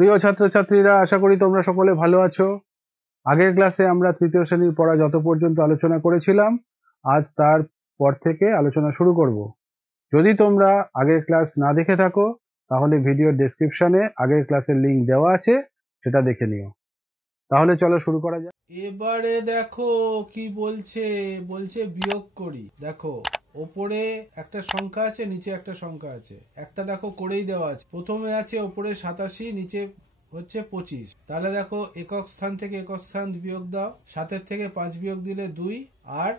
প্রিয় ছাত্রছাত্রীরা, আশা করি তোমরা সকলে ভালো আছো। আগের ক্লাসে আমরা তৃতীয় শ্রেণীর পড়া যত পর্যন্ত আলোচনা করেছিলাম, আজ তার পর থেকে আলোচনা শুরু করব। যদি তোমরা আগের ক্লাস না দেখে থাকো, তাহলে ভিডিওর ডেসক্রিপশনে আগের ক্লাসের লিংক দেওয়া আছে, সেটা দেখে নিও। তাহলে চলো শুরু করা যাক। এবারে দেখো কি বলছে। বলছে বিয়োগ করি। দেখো ওপরে একটা সংখ্যা আছে, নিচে একটা সংখ্যা আছে। একটা দেখো করেই দেওয়া আছে। প্রথমে আছে ওপরে 87, নিচে হচ্ছে 25। তাহলে দেখো একক স্থান থেকে একক স্থান বিয়োগ দাও। 7-এর থেকে 5 বিয়োগ দিলে 2, আর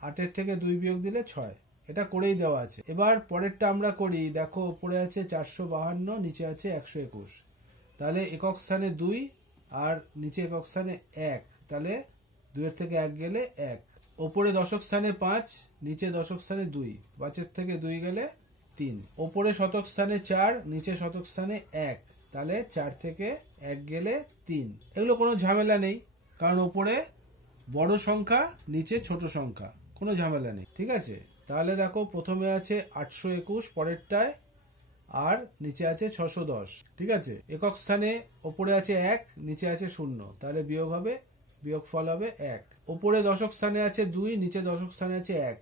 8-এর থেকে 2 বিয়োগ দিলে 6। এটা করেই দেওয়া আছে। এবার পরেরটা আমরা করি। দেখো উপরে আছে 452, নিচে আছে 121। তাহলে একক স্থানে 2 আর নিচে একক স্থানে 1। তাহলে 2-এর থেকে 1 গেলে 1। ওপরে দশক স্থানে 5, নিচে দশক স্থানে 2। 5-এর থেকে 2 গেলে 3। ওপরে শতক স্থানে 4, নিচে শতক স্থানে 1। তাহলে 4 থেকে 1 গেলে 3। এগুলো কোনো ঝামেলা নেই, কারণ ওপরে বড় সংখ্যা, নিচে ছোট সংখ্যা, কোনো ঝামেলা নেই। ঠিক আছে। তাহলে দেখো প্রথমে আছে 821, পরেরটায়, আর নিচে আছে 610। ঠিক আছে। একক স্থানে ওপরে আছে 1, নিচে আছে 0। তাহলে বিয়োগফল হবে 1। ওপরে দশক স্থানে আছে 2, নিচে দশক স্থানে আছে 1।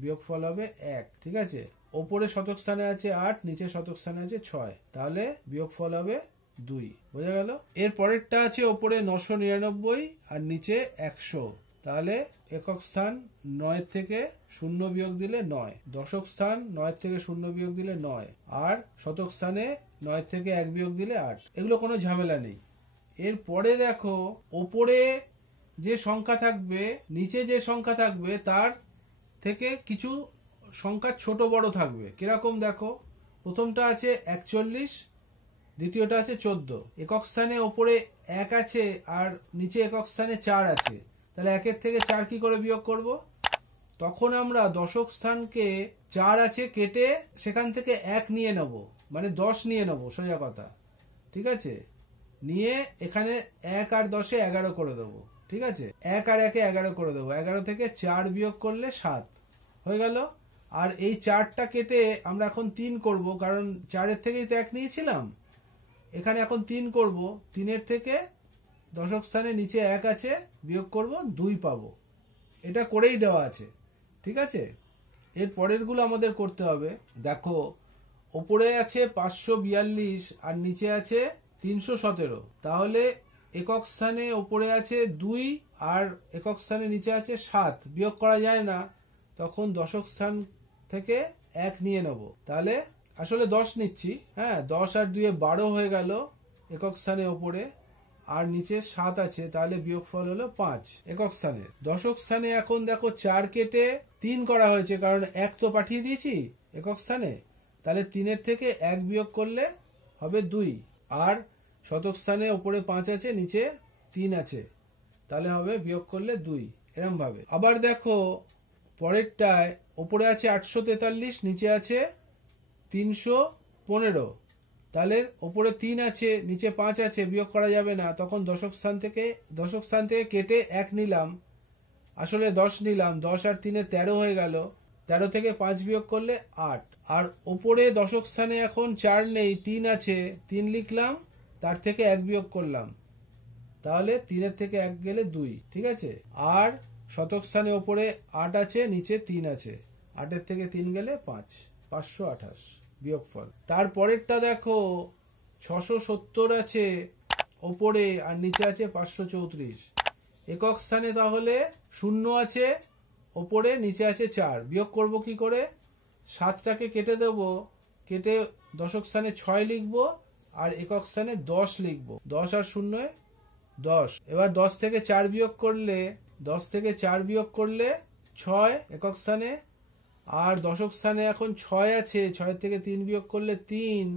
বিয়োগফল হবে 1। ঠিক আছে। ওপরে শতক স্থানে আছে 8, নিচে শতক স্থানে আছে 6। তাহলে বিয়োগফল হবে 2। বোঝা গেল। এর পরেরটা আছে ওপরে 999 আর নিচে 100। তাহলে একক স্থান 9 থেকে 0 বিয়োগ দিলে 9। দশক স্থান 9 থেকে 0 বিয়োগ দিলে 9, আর শতক স্থানে 9 থেকে 1 বিয়োগ দিলে 8। এগুলো কোনো ঝামেলা নেই। এরপরে দেখো ওপরে যে সংখ্যা থাকবে, নিচে যে সংখ্যা থাকবে, তার থেকে কিছু সংখ্যা ছোট বড় থাকবে। কিরকম দেখো, প্রথমটা আছে 41, দ্বিতীয়টা আছে 14। একক স্থানে ওপরে 1 আছে আর নিচে একক স্থানে 4 আছে। তাহলে 1-এর থেকে 4 কি করে বিয়োগ করব? তখন আমরা দশক স্থানকে 4 আছে কেটে সেখান থেকে 1 নিয়ে নেব, মানে 10 নিয়ে নেব, সোজা কথা। ঠিক আছে। নিয়ে এখানে 1 আর 10-এ 11 করে দেবো। ঠিক আছে। 1 আর 1-এ 11 করে দেবো। 11 থেকে 4 বিয়োগ করলে 7 হয়ে গেল। আর এই 4টা কেটে আমরা এখন 3 করব, কারণ 4-এর থেকেই তো 1 নিয়েছিলাম। এখানে এখন 3 করব। 3-এর থেকে দশক স্থানে নিচে 1 আছে, বিয়োগ করব, 2 পাবো। এটা করেই দেওয়া আছে। ঠিক আছে। এর পরের গুলো আমাদের করতে হবে। দেখো ওপরে আছে 542 আর নিচে আছে 317। তাহলে একক স্থানে ওপরে আছে 2 আর একক স্থানে নিচে আছে 7। বিয়োগ করা যায় না, তখন দশক স্থান থেকে 1 নিয়ে নেব। তাহলে আসলে 10 নিচ্ছি। হ্যাঁ, 10 আর 2-এ 12 হয়ে গেল একক স্থানে ওপরে, আর নিচে 7 আছে। তাহলে বিয়োগফল হলো 5 একক স্থানে। দশক স্থানে এখন দেখো 4 কেটে 3 করা হয়েছে, কারণ 1 তো পাঠিয়ে দিয়েছি একক স্থানে। তাহলে 3-এর থেকে 1 বিয়োগ করলে হবে 2। আর শতক স্থানে ওপরে 5 আছে, নিচে 3 আছে। তাহলে হবে বিয়োগ করলে 2, এরম ভাবে। আবার দেখো পরেরটায় ওপরে আছে 843, নিচে আছে 315। তাহলে ওপরে 3 আছে, নিচে 5 আছে, বিয়োগ করা যাবে না। তখন দশক স্থান থেকে কেটে 1 নিলাম, আসলে 10 নিলাম। 10 আর 3-এ 13 হয়ে গেল। 13 থেকে 5 বিয়োগ করলে 8। আর ওপরে দশক স্থানে এখন 4 নেই, 3 আছে। 3 লিখলাম, তার থেকে 1 বিয়োগ করলাম। তাহলে 3-এর থেকে 1 গেলে 2। ঠিক আছে। আর শতক স্থানে ওপরে 8 আছে, নিচে 3 আছে। 8-এর থেকে 3 গেলে 5। 528 বিয়োগফল। তারপরেরটা দেখো 670 আছে ওপরে, আর নিচে আছে 534। একক স্থানে তাহলে 0 আছে ওপরে, নিচে আছে 4। বিয়োগ করব কি করে? 7টাকে কেটে দেব, কেটে দশক স্থানে 6 লিখব, আর একক স্থানে 10 লিখব। 10 আর 0-এ 10। এবার 10 থেকে 4 বিয়োগ করলে 6 একক স্থানে। আর দশক স্থানে এখন 6 আছে, 6 থেকে 3 বিয়োগ করলে 3।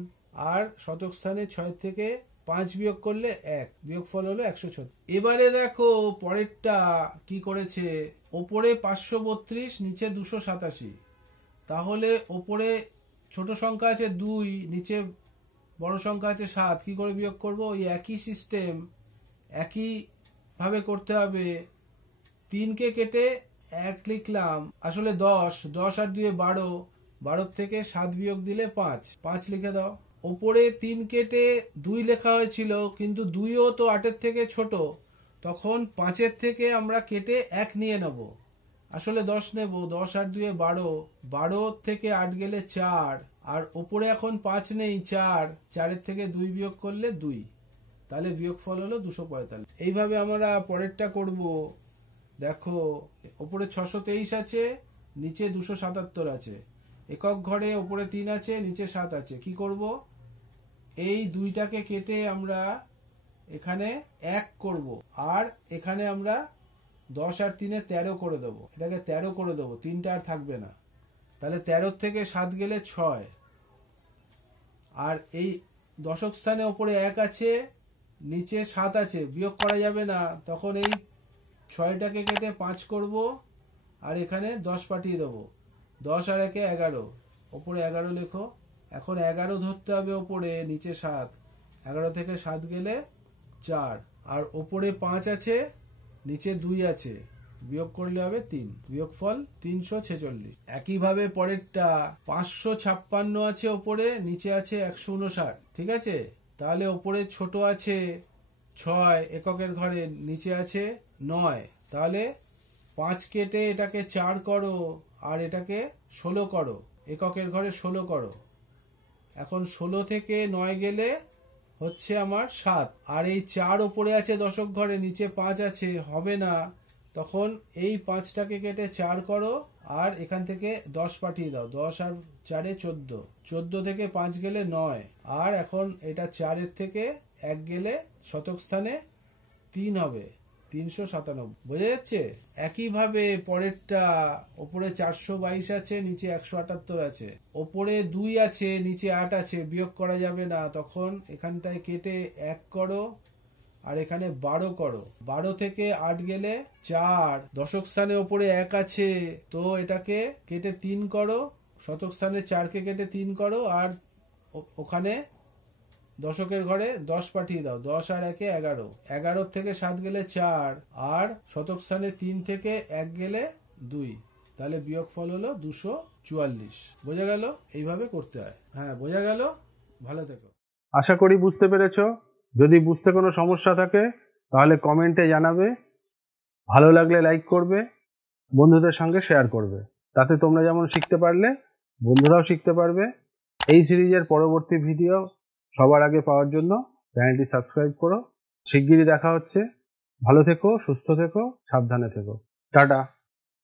আর শতক স্থানে 6 থেকে 5 বিয়োগ করলে 1। বিয়োগফল হলো 136। এবারে দেখো পরেরটা কি করেছে। ওপরে 532, নিচে 287। তাহলে ওপরে ছোট সংখ্যা আছে 2, নিচে বড় সংখ্যা আছে 7। কি করে বিয়োগ করব? ওই একই সিস্টেম, একই ভাবে করতে হবে। 3কে কেটে 1 লিখলাম, আসলে 10। 10 আর 2-এ 12। 12 থেকে 7 বিয়োগ দিলে 5। 5 লিখে দাও। ওপরে 3 কেটে 2 লেখা হয়েছিল, কিন্তু 2ও তো 8-এর থেকে ছোট, তখন 5-এর থেকে আমরা কেটে 1 নিয়ে নেব। আসলে 10 নেব, 10 আর 2 12, 12 থেকে 8 গেলে 4, আর ওপরে এখন 5 নেই, 4-এর থেকে 2 বিয়োগ করলে 2, তাহলে বিয়োগফল হলো 245। এইভাবে আমরা পরেরটা করব। দেখো, ওপরে 623 আছে, নিচে 277 আছে, একক ঘরে ওপরে 3 আছে, নিচে 7 আছে। কি করব? এই 2টাকে কেটে আমরা এখানে 1 করব, আর এখানে আমরা 10 আর 3-এ 13 করে দেবো, এটাকে 13 করে দেবো, 3টা আর থাকবে না। তাহলে 13 থেকে 7 গেলে 6, আর এই দশক স্থানে ওপরে 1 আছে, নিচে 7 আছে, বিয়োগ করা যাবে না, তখন এই 6টাকে কেটে 5 করব, আর এখানে 10 পাঠিয়ে দেবো। 10 আর 1-এ 11, ওপরে 11 লেখো। এখন 11 ধরতে হবে ওপরে, নিচে 7, 11 থেকে 7 গেলে 4, আর ওপরে 5 আছে, নিচে 2 আছে, বিয়োগ করলে হবে 3, বিয়োগফল 346। একইভাবে পরেরটা 556 আছে ওপরে, নিচে আছে 159, ঠিক আছে? তাহলে ওপরে ছোট আছে 6 এককের ঘরে, নিচে আছে 9, তাহলে 5 কেটে এটাকে 4 করো, আর এটাকে 16 করো, এককের ঘরে 16 করো। এখন 16 থেকে 9 গেলে হচ্ছে আমার 7, আর এই 4 ওপরে আছে দশক ঘরে, নিচে 5 আছে, হবে না, তখন এই 5টাকে কেটে 4 করো, আর এখান থেকে 10 পাঠিয়ে দাও। 10 আর 4-এ 14, 14 থেকে 5 গেলে 9, আর এখন এটা 4-এর থেকে 1 গেলে শতক স্থানে 3 হবে, 397। বোঝা যাচ্ছে? একইভাবে পরেরটা ওপরে 422 আছে, নিচে 178 আছে, ওপরে 2 আছে, নিচে 8 আছে, বিয়োগ করা যাবে না, তখন এখানটায় কেটে 1 করো, আর এখানে 12 করো। 12 থেকে 8 গেলে 4, দশক স্থানে ওপরে 1 আছে, তো এটাকে কেটে 3 করো, শতক স্থানে 4কে কেটে 3 করো, আর ওখানে দশকের ঘরে 10 পাঠিয়ে দাও। 10 আর 1-এ 11, 11 থেকে 7 গেলে 4, আর শতক স্থানে 3 থেকে 1 গেলে 2, তাহলে বিয়োগফল হলো 244। বোঝা গেল? এইভাবে করতে হয়। হ্যাঁ, বোঝা গেল? ভালো থেকো। আশা করি বুঝতে পেরেছো। যদি বুঝতে কোনো সমস্যা থাকে তাহলে কমেন্টে জানাবে, ভালো লাগলে লাইক করবে, বন্ধুদের সঙ্গে শেয়ার করবে, তাতে তোমরা যেমন শিখতে পারলে বন্ধুরাও শিখতে পারবে। এই সিরিজের পরবর্তী ভিডিও সবার আগে পাওয়ার জন্য চ্যানেলটি সাবস্ক্রাইব করো। শিগগিরই দেখা হচ্ছে। ভালো থেকো, সুস্থ থেকো, সাবধানে থেকো। টাটা।